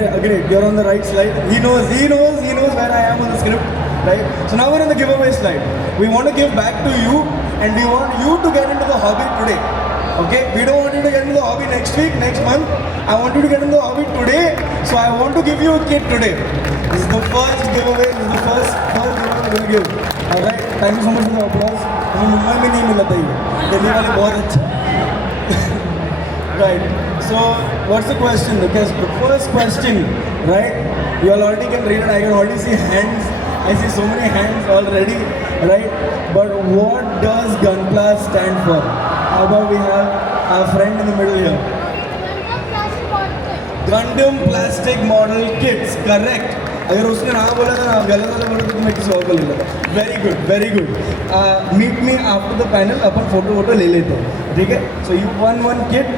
Great, you're on the right slide. He knows where I am on the script, right? So now we're on the giveaway slide. We want to give back to you, and we want you to get into the hobby today. Okay? We don't want you to get into the hobby next week, next month. I want you to get into the hobby today. So I want to give you a kit today. This is the first giveaway. This is the first giveaway we'll give. Alright? Thank you so much for the applause. हमें मुंबई में नहीं मिला था ये. दिल्ली वाले बहुत अच्छा. Right. So, what's the question? Because the first question, right? You all already can read it. I can already see hands. I see so many hands already, right? But what does Gunpla stand for? How about we have our friend in the middle here? Gundam Plastic Model Kits. Correct. अगर उसने ना बोला था ना गलत वाला बोला तो मैं किसी और को ले लेता. Very good, very good. Meet me after the panel. Upon photo ले लेते हैं. ठीक है? So you won one kit.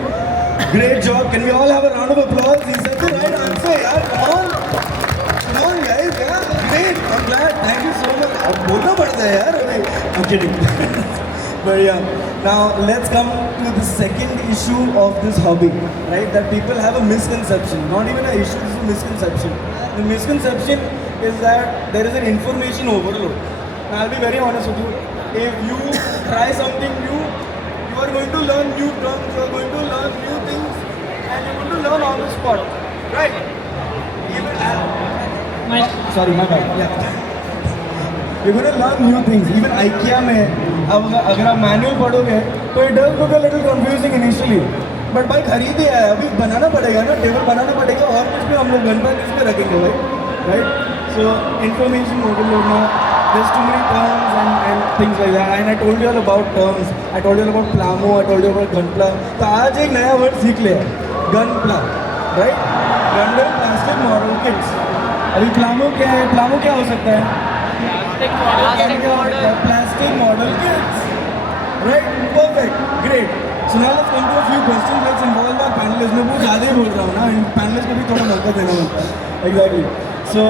Great job. Can we all have a round of applause? He said the right answer. Yeah, come on, guys. Yeah, great. I'm glad. Thank you so much. अब बोलना पड़ता है यार. I'm kidding. But yeah, now let's come to the second issue of this hobby, right? That people have a misconception. Not even an issue. This is a misconception. The misconception is that there is an information overload. Now, I'll be very honest with you. If you try something new, you are going to learn new terms, you are going to learn new things, and you're going to learn on the spot, right? Sorry, my bad. Yeah. You're going to learn new things. Even IKEA में अब अगर आप manual पढ़ोगे तो it does look a little confusing initially. But भाई खरीद ही है, अभी बनाना पड़ेगा ना, टेबल बनाना पड़ेगा और कुछ भी हम लोग गनपा किस पे रखेंगे भाई, right? So information overload now. There's too many terms and things like that. And I told you all about terms. I told you all about Plamo. I told you about Gunpla. तो आज एक नया word सीख लिया. Gunpla, right? Gundam Plastic Model Kits. अभी Plamo क्या है? Plamo क्या हो सकता है? Plastic Model Kits. Right? Perfect. Great. So now let's come to a few questions. Let's involve our panelists. मैं बहुत ज़्यादा ही बोल रहा हूँ ना. Panelists को भी थोड़ा मौका देना होता है. Exactly. So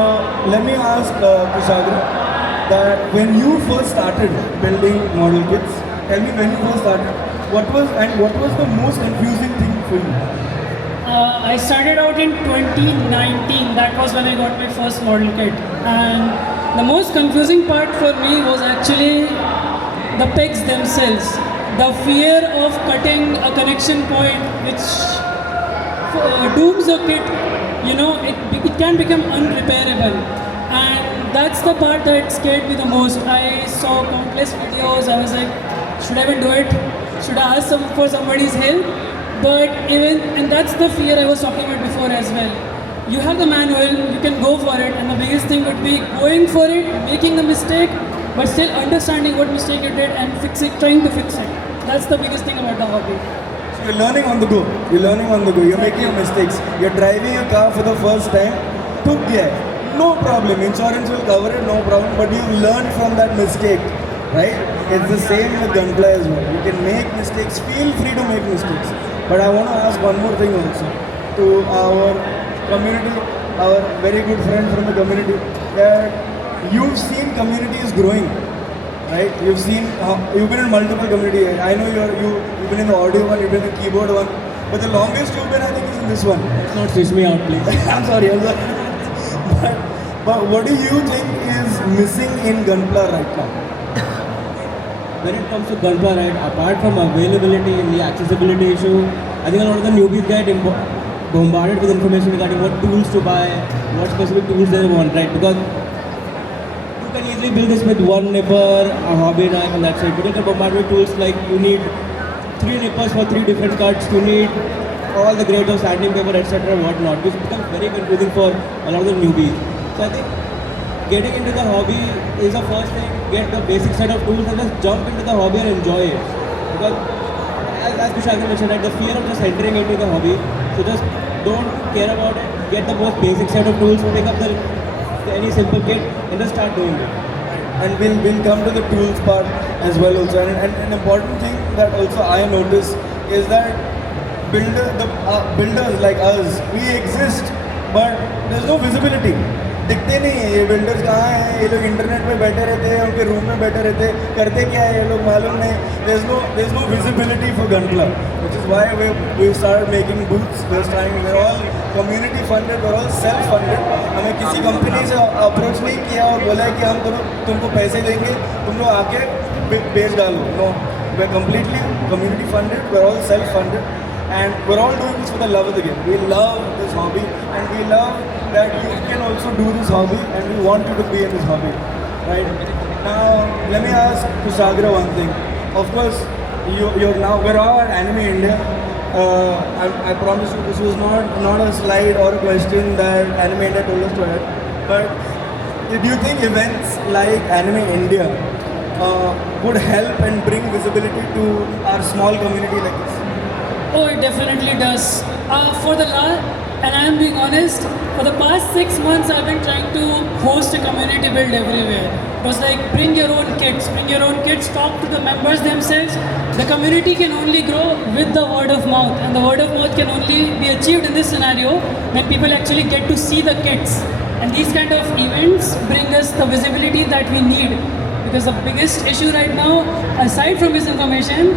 let me ask Kushagra. That when you first started building model kits, tell me when you first started, what was the most confusing thing for you? I started out in 2019. That was when I got my first model kit. And the most confusing part for me was actually the pegs themselves. The fear of cutting a connection point which dooms a kit, you know, it can become unrepairable. And that's the part that scared me the most. I saw countless videos. I was like, should I even do it? Should I ask for somebody's help? And that's the fear I was talking about before as well. You have the manual, you can go for it, and the biggest thing would be going for it, making the mistake, but still understanding what mistake you did and trying to fix it. That's the biggest thing about the hobby. So you're learning on the go. You're making your mistakes. You're driving a car for the first time. Took care. No problem, insurance will cover it, no problem, but you learn from that mistake, right? It's the same with Gunpla as well. You can make mistakes, feel free to make mistakes. But I want to ask one more thing also to our community, our very good friend from the community, that you've seen communities growing, right? You've been in multiple communities. I know you've been in the audio one, you've been in the keyboard one, but the longest you've been, I think, is in this one. Let's not fish me out, please. I'm sorry. But what do you think is missing in Gunpla right now? When it comes to Gunpla, right, apart from availability and the accessibility issue, I think a lot of the newbies get bombarded with information regarding what tools to buy, what specific tools they want, right? Because you can easily build this with one nipper, a hobby knife, and that's it. But you get bombarded with tools like you need 3 nippers for 3 different cuts, you need all the grades of sanding paper, etc., whatnot. This becomes very confusing for a lot of the newbies. So I think getting into the hobby is the first thing. Get the basic set of tools and just jump into the hobby and enjoy it. Because as Kushagra mentioned, right, the fear of just entering into the hobby. So just don't care about it. Get the most basic set of tools, pick up any simple kit and just start doing it. And we'll come to the tools part as well also. And an important thing that also I notice is that builders like us, we exist, but there's no visibility. दिखते नहीं है ये builders कहाँ हैं, ये लोग internet पे बैठे रहते हैं, उनके रूम में बैठे रहते हैं, करते क्या है ये लोग मालूम नहीं. There's no visibility for Gunpla, which is why we started making booths this time. We're all community funded, we're all self funded. हमें किसी कंपनी से अप्रोच नहीं किया और बोला कि हम तुमको पैसे देंगे, तुम लोग आके बेच डालो. No, we're completely community funded, we're all self funded. And we're all doing this for the love of the game. We love this hobby and we love that you can also do this hobby and we want you to be in this hobby. Right? Now, let me ask Kushagra one thing. Of course, we're all at Anime India. I promise you this was not a slide or a question that Anime India told us to have. But do you think events like Anime India would help and bring visibility to our small community like this? Oh, it definitely does. And I am being honest, for the past 6 months I've been trying to host a community build everywhere. It was like bring your own kids, talk to the members themselves. The community can only grow with the word of mouth, and the word of mouth can only be achieved in this scenario when people actually get to see the kids. And these kind of events bring us the visibility that we need. Because the biggest issue right now, aside from misinformation,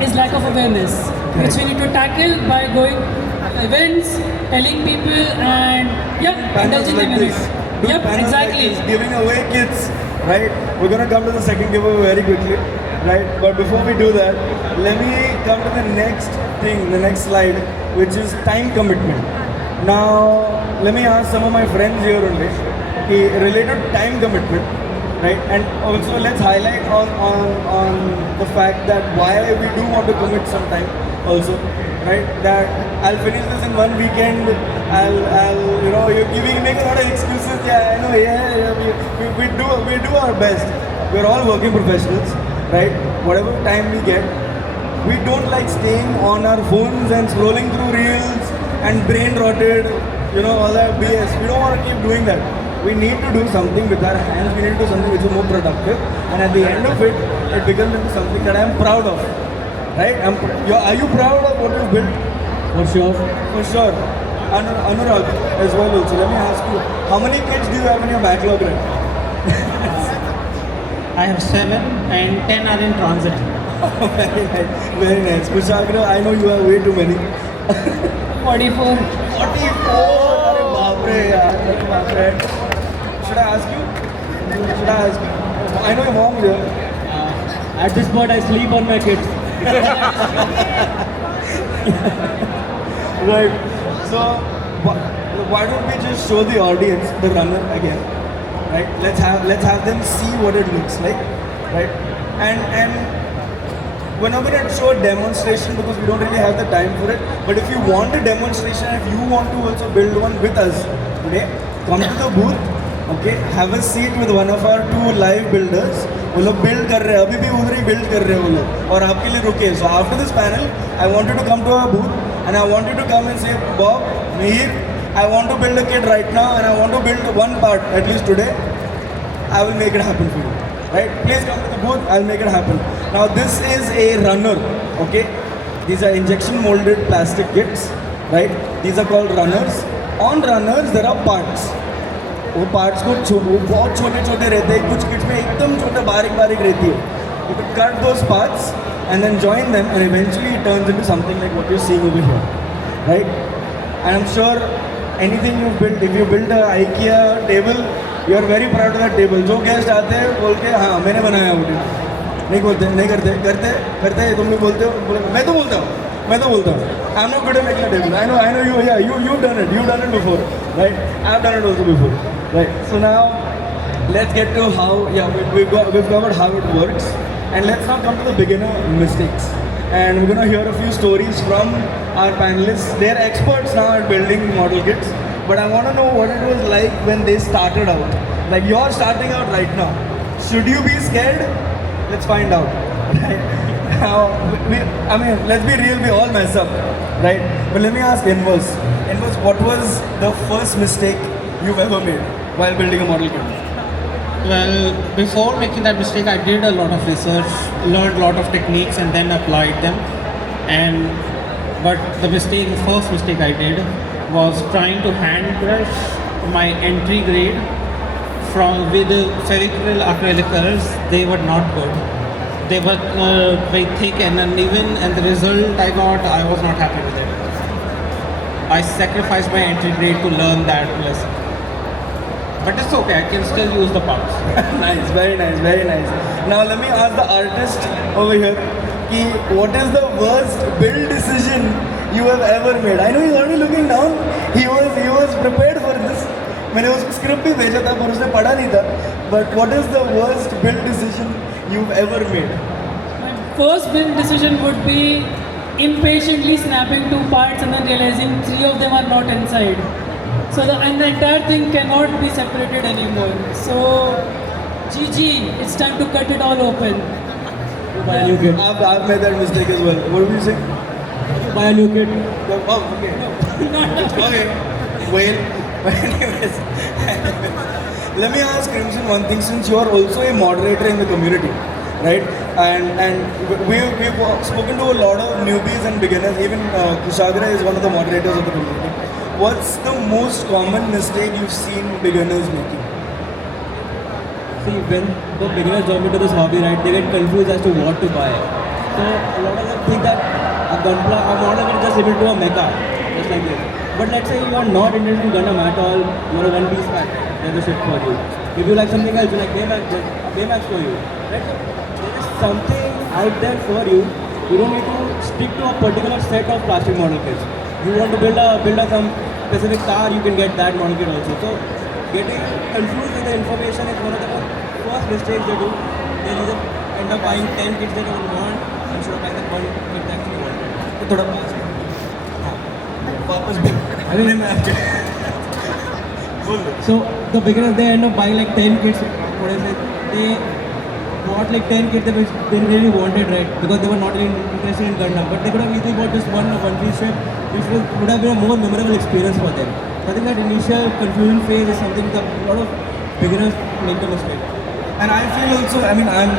is lack of awareness, which we need to tackle by going to events, telling people, and Panels indulging like them in this. it. Do Yep, panels exactly. like this, giving away kits, right? We're gonna come to the second giveaway very quickly, right? But before we do that, let me come to the next thing, the next slide, which is time commitment. Now, let me ask some of my friends here only, related to time commitment, right? And also let's highlight on the fact that why we do want to commit some time also, right? That I'll finish this in one weekend. I'll you're making a lot of excuses. Yeah, I know. Yeah, we do our best. We're all working professionals, right? Whatever time we get, we don't like staying on our phones and scrolling through reels and brain rotted, all that BS. We don't want to keep doing that. We need to do something with our hands. We need to do something which is more productive. And at the end of it, it becomes into something that I am proud of. Right? Are you proud of what you've built? For sure. For sure. Anurag as well also. Let me ask you, how many kids do you have in your backlog right now? I have 7 and 10 are in transit. Very nice. Very nice. Kushagra, I know you have way too many. 44. 44! अरे बाप रे यार, अरे बाप रे. Should I ask you? I know your mom is here. At this point, I sleep on my kids. Right. So, why don't we just show the audience the runner again? Right. Let's have them see what it looks like. Right. And we're not going to show a demonstration because we don't really have the time for it. But if you want a demonstration, if you want to also build one with us today, come to the booth. Okay, have a seat with one of our 2 live builders. वो लोग build कर रहे हैं, अभी भी उधर ही build कर रहे हैं वो लोग, और आपके लिए रुके. So after this panel, I want you to come to our booth and I want you to come and say, Bob, Mihir, I want to build a kit right now and I want to build one part at least today. I will make it happen for you. Right? Please come to the booth. I'll make it happen. Now this is a runner. Okay, these are injection molded plastic kits. Right? These are called runners. On runners there are parts. वो parts को वो बहुत छोटे छोटे रहते हैं, कुछ kits में एकदम छोटे बारीक रहती है. You could cut those parts and then join them and eventually it turns into something like what you're seeing over here. Right? And I'm sure anything you've built, if you build a IKEA table, you are very proud of that table. जो guest आते हैं बोल के हाँ मैंने बनाया वो table, नहीं बोलते, नहीं करते तुम लोग बोलते हो, मैं तो बोलता हूँ. I'm not good at making a table. I know you. Yeah, you've done it before, right? I've done it also before, right? So now let's get to how. Yeah, we've covered how it works, and let's now come to the beginner mistakes. And we're gonna hear a few stories from our panelists. They're experts now at building model kits, but I want to know what it was like when they started out. Like you're starting out right now. Should you be scared? Let's find out. Right? Now, let's be real, we all mess up, right? But let me ask Inverse, what was the first mistake you've ever made while building a model kit? Well, before making that mistake, I did a lot of research, learned a lot of techniques, and then applied them. But the first mistake I did was trying to hand brush my entry grade from with Fevicryl acrylic colors, they were not good. They were very thick and uneven, and the result I got, I was not happy with it. I sacrificed my entry grade to learn that lesson. But it's okay, I can still use the pumps. Nice, very nice, very nice. Now let me ask the artist over here, ki, what is the worst build decision you have ever made? I know he's already looking down. He was prepared for this. मैंने उसको script भी भेजा था पर उसने पढ़ा नहीं था. But what is the worst build decision you've ever made? My first build decision would be impatiently snapping two parts and then realizing three of them are not inside. So the entire thing cannot be separated anymore. So GG, it's time to cut it all open. Buy a new kit. I've made that mistake as well. What were you saying? Buy a new kit. Oh, okay. Okay. Well, anyways, let me ask Crimson one thing. Since you are also a moderator in the community, right? And we've spoken to a lot of newbies and beginners. Even Kushagra is one of the moderators of the community. What's the most common mistake you've seen beginners making? See, when the beginners jump into this hobby, right, they get confused as to what to buy. So a lot of them think that a model is just limited to a mecha, just like this. But let's say you are not interested in Gundam at all, you're a one-piece pack, there's a shit for you. If you like something else, you like Baymax, there's a Baymax for you. Right? So there is something out there for you. You don't need to stick to a particular set of plastic model kits. You want to build some specific car, you can get that model kit also. So getting confused with the information is one of the first mistakes they do. They either end up buying 10 kits they don't want instead of buying the one kit they actually want. तो थोड़ा पास में वापस भी अगले में आके बोल दो. So the beginners, they end up buying like 10 kits. What is it? They bought like 10 kits that they really wanted, right? Because they were not really interested in Gundam, but they could have easily bought just one piece ship, which would have been a more memorable experience for them. So I think that initial confusion phase is something that a lot of beginners make the mistake. And I feel also, I mean, I'm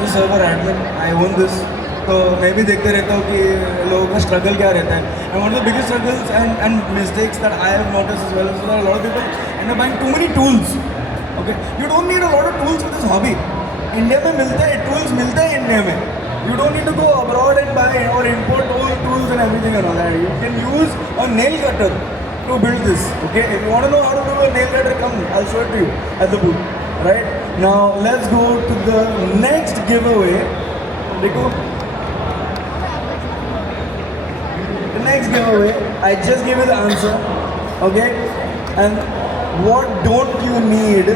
the server admin, I own this. तो मैं भी देखते रहता हूँ कि लोगों का struggle क्या रहता है. And one of the biggest struggles and mistakes that I have noticed as well is that a lot of people end up buying too many tools. Okay, you don't need a lot of tools for this hobby. India में मिलते हैं tools, मिलते हैं India में. You don't need to go abroad and buy or import all the tools and everything and all that. You can use a nail cutter to build this. Okay, if you want to know how to do a nail cutter, come, I'll show it to you at the booth. Right now, let's go to the next giveaway. Riku. The next giveaway, I just gave you the answer, okay? And what don't you need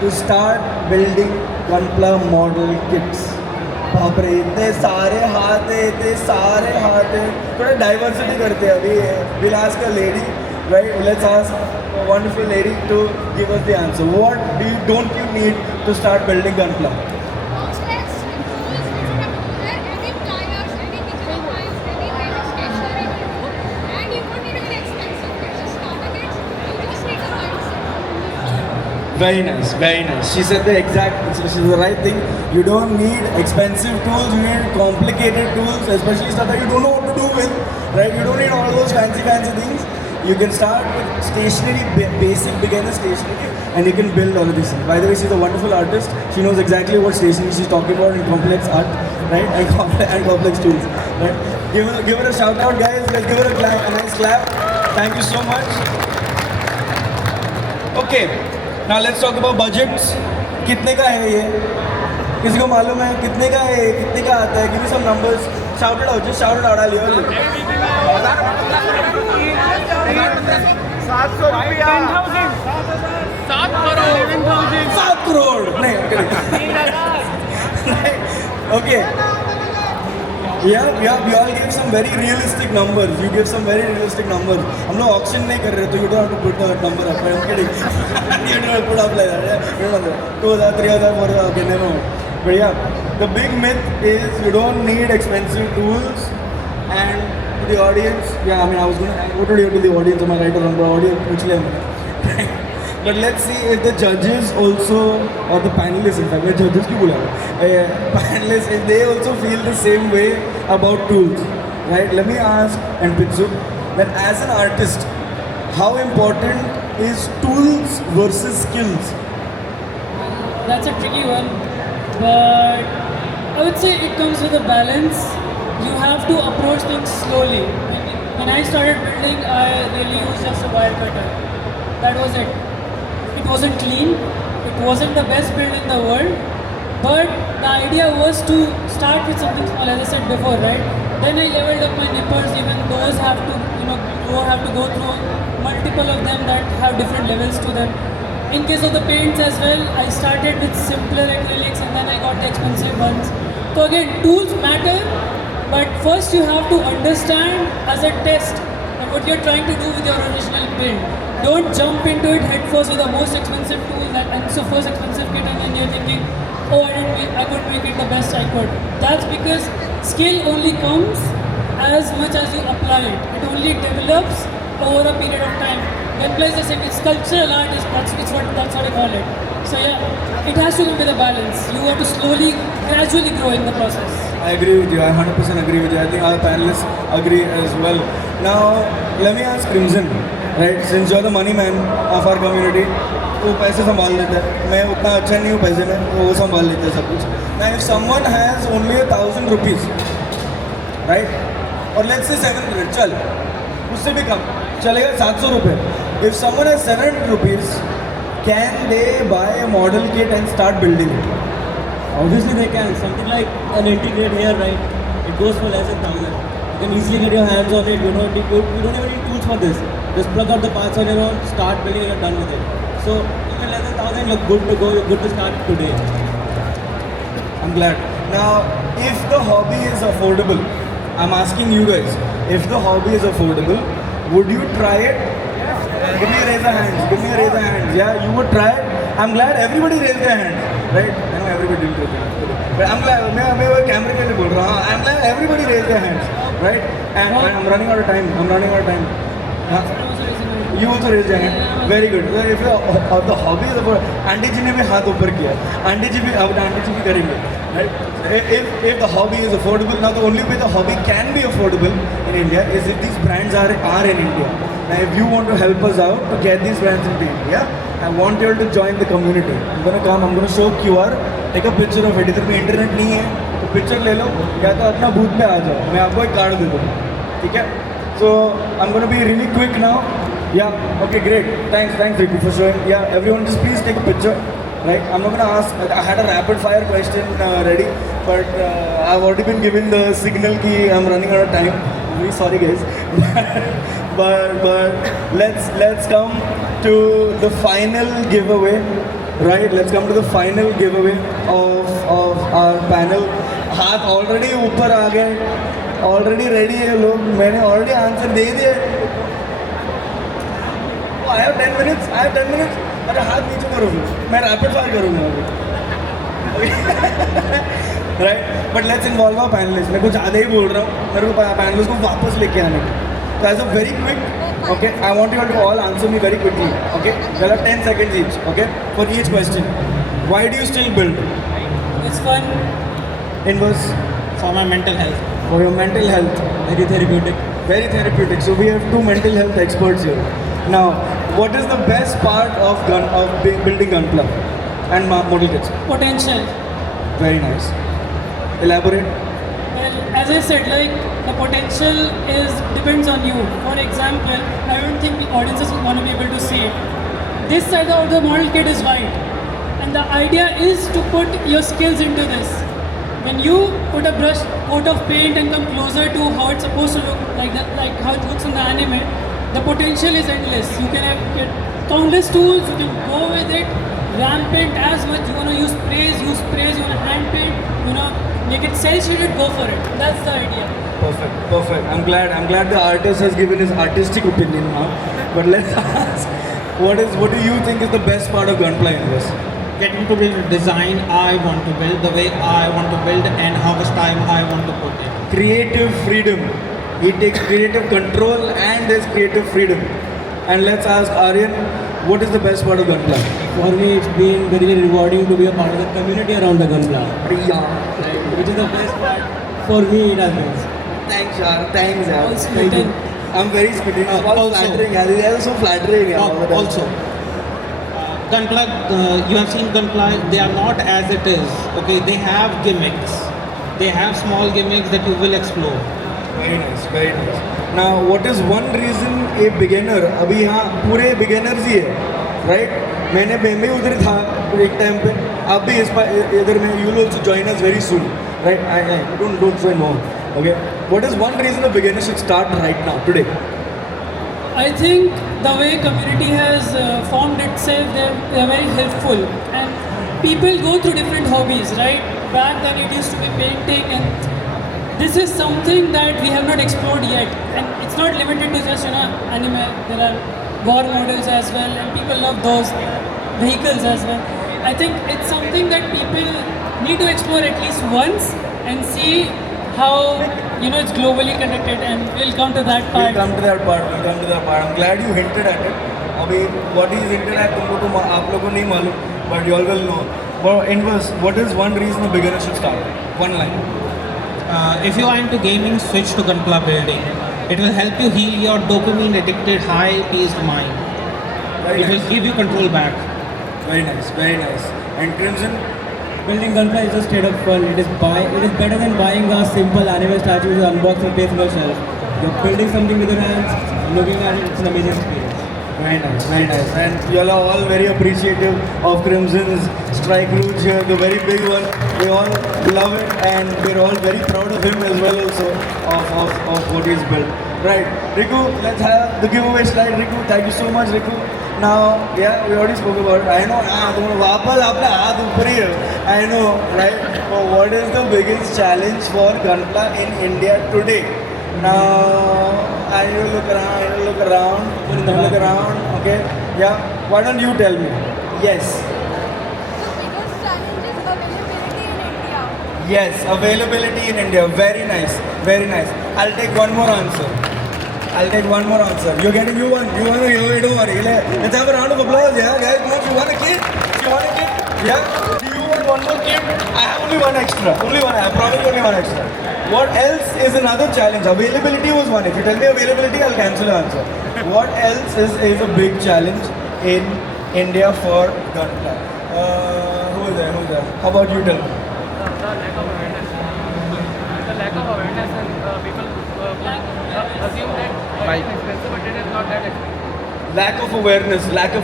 to start building Gunpla model kits? बाप रे, इतने सारे हाथ है. थोड़ा diversity करते हैं अभी. We'll ask a lady, right? Let's ask a wonderful lady to give us the answer. What don't you need to start building Gunpla? Very nice, very nice. She said she's the right thing. You don't need expensive tools, you need complicated tools, especially stuff that you don't know what to do with, right? You don't need all those fancy things. You can start with stationery, basic beginner stationery, and you can build all of these things. By the way, she's a wonderful artist. She knows exactly what stationery she's talking about in complex art, right? And complex tools, right? Give her a shout out, guys. Let's give her a nice clap. Thank you so much. Okay. Now let's talk about budgets. कितने का है ये? किसी को मालूम है कितने का है? कितने का आता है? Give me some numbers. Shout it out. Just shout it out. I'll hear it. 700 रुपया 7 करोड़. नहीं, I'm kidding. Okay. Yeah, we all gave some very realistic numbers. You gave some very realistic numbers. हम लोग auction नहीं कर रहे, तो you don't have to put the number up. I'm kidding. You don't have to put up like that. Yeah? You don't know. 2,000, 3,000, 4,000. Okay, never mind. But yeah, the big myth is you don't need expensive tools. And to the audience, yeah, I mean, I wanted you to the audience. I'm right or wrong, but audience पूछ लिया मैंने. But let's see if the judges also, or the panelists in fact, मैं judges क्यों बोला? Panelists, if they also feel the same way about tools, right? Let me ask and Pitsu, that as an artist, how important is tools versus skills. That's a tricky one, but I would say it comes with a balance. You have to approach things slowly. When I started building, I really used just a wire cutter. That was it. It wasn't clean. It wasn't the best build in the world. But the idea was to start with something small, as I said before, right? Then I leveled up my nippers. Even those have to, go through multiple of them that have different levels to them. In case of the paints as well, I started with simpler acrylics and then I got the expensive ones. So again, tools matter, but first you have to understand as a test of what you're trying to do with your original build. Don't jump into it head first with the most expensive tool and so first expensive kit and then you're thinking, oh, I couldn't make it the best I could. That's because skill only comes as much as you apply it. It only develops over a period of time. Then plus I said it's sculptural art, that's what I call it. So yeah, it has to come with a balance. You have to slowly, gradually grow in the process. I agree with you. I 100% agree with you. I think our panelists agree as well. Now, let me ask Crimson, right? Since you're the money man of our community, वो पैसे संभाल लेता है. मैं उतना अच्छा नहीं हूँ पैसे में, वो संभाल लेता है सब कुछ. Now, if someone has only 1,000 rupees, right? Or let's say 700, चल, उससे भी कम, चलेगा 700 रुपये. If someone has 700 rupees, can they buy a model kit and start building it? Obviously they can. Something like an integrate here, right? It goes for less than 1,000. You can easily get your hands on it. You don't even need tools for this. Just plug out the parts on your own, start building, and you're done with it. So even less than 1,000, you're good to go. You're good to start today. I'm glad. Now, if the hobby is affordable, I'm asking you guys, if the hobby is affordable, would you try it? Give me a raise of hands. Give me a raise of hands. Yeah, you would try it. I'm glad everybody raised their hands, right? I know everybody didn't raise their hands, but I'm glad. मैं वो camera के लिए बोल रहा हूँ. I'm glad everybody raised their hands, right? And I'm running out of time. I'm running out of time. हाँ? You also raised your hand. Very good. So if the hobby is about, aunty ji ने भी हाथ ऊपर किया. Aunty जी भी अब aunty जी भी करेंगे, right? If the hobby is affordable, now the only way the hobby can be affordable in India is if these brands are in India. Now, if you want to help us out to get these brands into India, I want you all to join the community. I'm going to show QR, take a picture of it. इधर में internet नहीं है, तो picture ले लो, या तो अपना booth पे आ जाओ. मैं आपको एक कार्ड दे दूँगा, ठीक है? So I'm going to be really quick now. Yeah, okay, great. Thanks Riku for showing. Yeah, everyone just please take a picture. Right, I'm not going to ask. I had a rapid fire question ready, but I've already been given the signal कि I'm running out of time. I'm really sorry, guys. but let's come to the final giveaway. Right, let's come to the final giveaway of our panel. हाथ already ऊपर आ गए, already ready है लोग. मैंने already answer दे दिए. Oh, I have 10 minutes. अरे हाथ नीचे करो, मैं रैपिड फायर करूँगा अभी. Right, but let's involve our panellist. मैं कुछ ज़्यादा ही बोल रहा हूँ, मेरे को पैनलिस्ट को वापस लेके आने को. So as a very quick, okay, I want you all to all answer me very quickly, okay? There are 10 seconds each, okay, for each question. Why do you still build? It's fun. Inverse. For my mental health. For your mental health. Very therapeutic. Very therapeutic. So we have two mental health experts here. Now, what is the best part of building Gunpla and model kits? Potential. Very nice. Elaborate. Well, as I said, like the potential depends on you. For example, I don't think the audiences will want to be able to see it. This side of the model kit is white, and the idea is to put your skills into this. When you put a brush coat of paint and come closer to how it's supposed to look, like how it looks in the anime, the potential is endless. You can have countless tools. You can go with it, rampant as much. You want to use sprays. You want to hand paint. Make it cel-shaded. Go for it. That's the idea. Perfect. I'm glad the artist has given his artistic opinion now. But let's ask, what do you think is the best part of Gunpla in this? Getting to build the design I want to build, the way I want to build, and how much time I want to put in. Creative freedom. He takes creative control and there's creative freedom. And let's ask Aryan, what is the best part of Gunpla? For me, it's been very, very rewarding to be a part of the community around the Gunpla. Yeah. Right, which is the best part for me. It has been. Thanks, yaar. Thanks, yaar. All smitten. I'm very spitty. It's all Also- flattering. Yeah, they are so flattering. Yeah, all the time. Also, Gunpla, you have seen Gunpla, they are not as it is. Okay, they have gimmicks. They have small gimmicks that you will explore. Very nice, very nice. Now, what is one reason a beginner? अभी यहाँ पूरे beginners ही है, right? मैं भी उधर था एक time पे. आप भी इधर में you will also join us very soon, right? I don't say no. Okay. What is one reason a beginner should start right now today? I think the way community has formed itself, they're very helpful, and people go through different hobbies, right? Back then it used to be painting, and this is something that we have not explored yet, and it's not limited to just anime. There are war models as well, and people love those vehicles as well. I think it's something that people need to explore at least once and see how it's globally connected, and we'll come to that We'll part. come to that part. We'll come to that part. I'm glad you hinted at it. अभी what is hinted at तुमको तो आप लोगों को नहीं मालूम, but you all will know. But inverse, what is one reason a beginner should start? One line. If you are into gaming, switch to Gunpla building. It will help you heal your dopamine addicted, high paced mind. Very It will nice. give you control back. Very nice. Very nice. And Crimson, Building Gunpla is just straight up fun. It is better than buying a simple anime statue with unboxed and placed on the shelf. You're building something with your hands, looking at it, it's an amazing experience. very nice, very nice. And you all are all very appreciative of Crimson's strike route here, the very big one. They all love it, and they're all very proud of him as well also, of what he's built. Right, Riku, let's have the giveaway slide. Riku, thank you so much, Riku. Now, yeah, we already spoke about it. I know, वापस आपने हाथ ऊपर ही है. I know, right? But what is the biggest challenge for Gunpla in India today? Now, I will look around, okay? Yeah, why don't you tell me? Yes. The biggest challenge is availability in India. Yes, availability in India. Very nice, very nice. I'll take one more answer. You're getting you one. You want to hear it? Don't worry. Let's have a round of applause. Yeah, guys. Come on. You want a kid? Yeah. Do you want one more kid? I have only one extra. I promise only one extra. What else is another challenge? Availability was one. If you tell me availability, I'll cancel the answer. What else is a big challenge in India for Gunpla? Who is there? How about you tell me? The lack of awareness. The lack of awareness, and people assume that it's expensive, but it is not that expensive. Lack of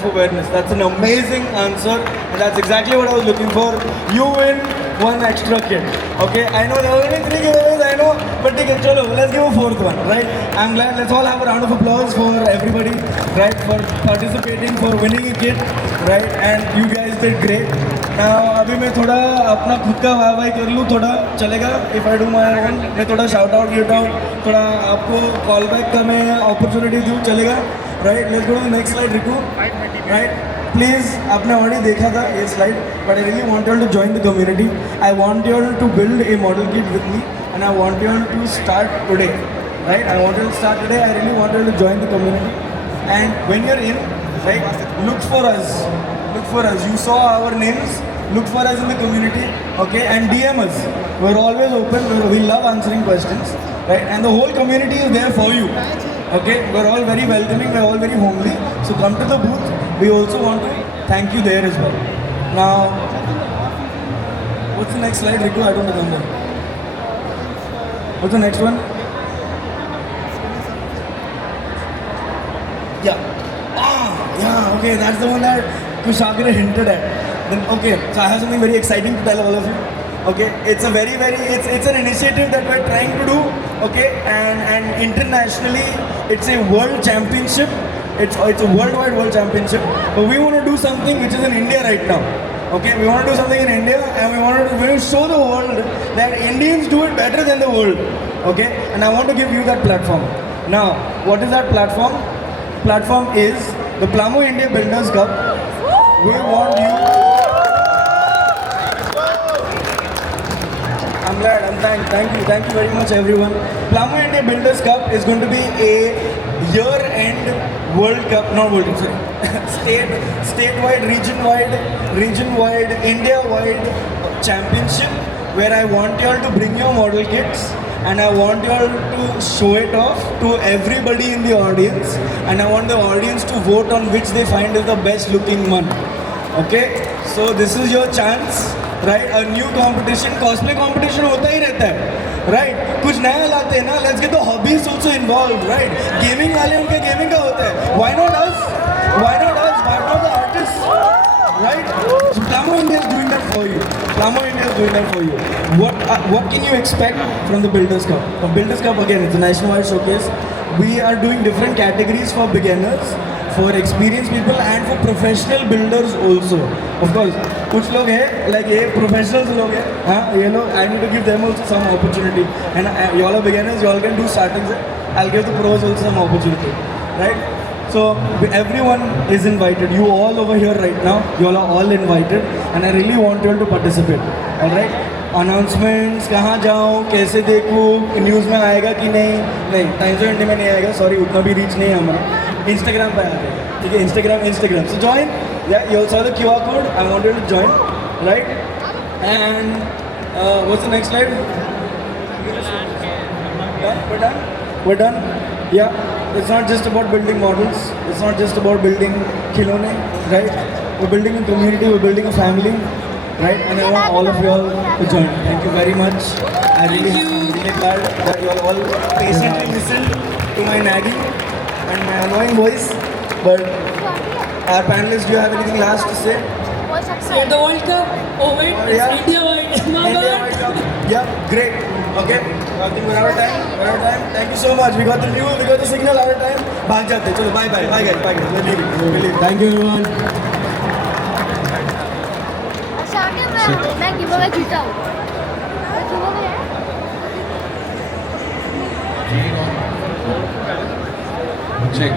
awareness. That's an amazing answer, and that's exactly what I was looking for. You win one extra kid. Okay, I know there are only 3 giveaways, I know, but take it, chalo, let's give a 4th one, right? I'm glad. Let's all have a round of applause for everybody, right, for participating, for winning a kid, right? And you guys did great. Now, अभी मैं थोड़ा अपना खुद का वाह कर लूँ, थोड़ा चलेगा? If I do my own, मैं थोड़ा shout out गिव आउट, थोड़ा आपको कॉल बैक का मैं अपॉर्चुनिटी दूँ, चलेगा? Right, let's go to the next slide, Riku. Right, please, आपने already देखा था ये slide, but I really want you all to join the community. I want you all to build a model kit with me, and I want you all to start today. Right, I want you to start today. I really want you all to join the community. And when you're in, right, look for us. You saw our names. Look for us in the community, okay? And DM us. We're always open. We love answering questions, right? And the whole community is there for you. Okay, we're all very welcoming, we're all very homely. So come to the booth. We also want to thank you there as well. Now, what's the next slide, Riku? I don't remember. What's the next one? Yeah, okay, that's the one that Kushagra hinted at. Then, okay, so I have something very exciting to tell all of you. Okay, it's an initiative that we're trying to do, okay, and internationally it's a world championship. It's a worldwide world championship. But we want to do something which is in India right now. Okay, we want to do something in India, and we want to show the world that Indians do it better than the world. Okay, and I want to give you that platform. Now, what is that platform? Platform is the Plamo India Builders Cup. We want you. I'm glad. Thank you very much, everyone. Plamo India Builders Cup is going to be a year-end World Cup, not World Cup, sorry, statewide, region-wide, India-wide championship, where I want you all to bring your model kits, and I want you all to show it off to everybody in the audience, and I want the audience to vote on which they find is the best looking one. Okay, so this is your chance, right? A new competition, cosplay competition होता ही रहता है, right? कुछ नया लाते हैं ना, let's get the hobbies also involved, right? Gaming वाले उनके gaming का होता है, why not us? Why not us? Why not the artists? Right? So Plamo India is doing that for you. Plamo India is doing that for you. What can you expect from the Builders Cup? The Builders Cup again, it's a nationwide showcase. We are doing different categories for beginners, for experienced people, and for professional builders also. Of course, कुछ लोग हैं like ये professionals लोग हैं, हाँ ये लोग I need to give them also some opportunity. And you all are beginners, you all can do starting. I'll give the pros also some opportunity, right? So everyone is invited. You all over here right now, you all are all invited, and I really want you all to participate. All right? Announcements कहाँ जाऊँ, कैसे देखूँ, news में आएगा कि नहीं, times of India में नहीं आएगा. सॉरी, उतना भी रीच नहीं है हमारा. Instagram पे आएगा. ठीक है, Instagram. So join. Yeah, you also have the QR code. I want you to join, right? And what's the next slide? Yeah, we're done. Yeah, it's not just about building models. It's not just about building khilone, right? We're building a community. We're building a family, right? And I want all of you all to join. Thank you very much. I'm really glad that you all patiently listened to my nagging and my annoying voice. But our panelists, do you have anything last to say? So the World Cup, it, it's Yeah. India-wide. India World Cup. Yeah, great. Okay, I think we're out of time. Thank you so much. We got the signal, out of time. भाग जाते हैं. चलो, bye guys. We're leaving. Thank you everyone. अच्छा आके मैं give away जीता हूँ. मैं गिव अवे है. Check.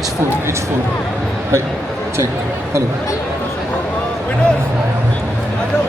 H4. Right. Check. Hello. Winners.